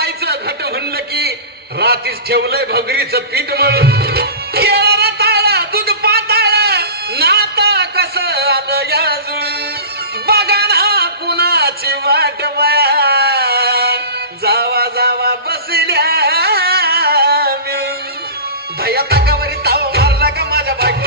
बसायचं घट म्हणलं की रातीच ठेवलंय भगरीचं पीठ म्हणून. केळं दूध पाताळ नात कस आलं बघा ना कुणाची वाट वया जावा जावा बसल्या दया ताकावरी ताव मारला का माझ्या बाकी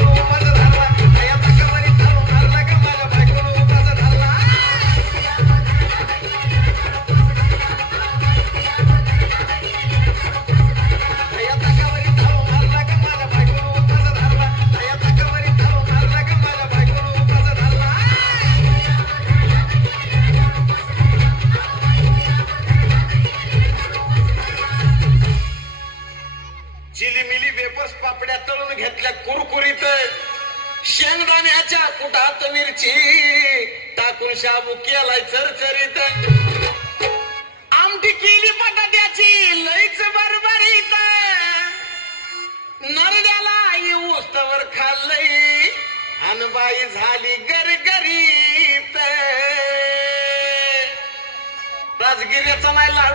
चिलीमिली वेपर्स पापड्या तळून घेतल्या कुरकुरीत. शेंगदाण्याच्या कुटात मिरची टाकून शाबू केलाय चरचरीत. आमटी केली बटाट्याची लईच बरबरीत. नरड्याला आई उस्तवर खाल्लई अनबाई झाली गरगरीत. राजगिऱ्याचा नाही लाडू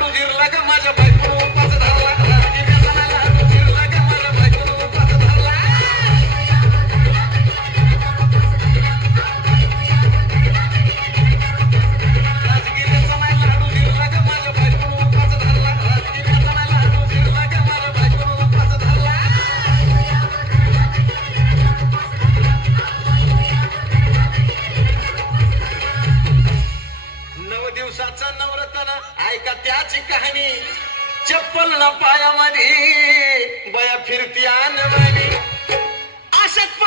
नव दिवसाचा नवरत्न ऐका त्याची कहाणी. चप्पल ना पायामध्ये बया फिरती आनवानी आशक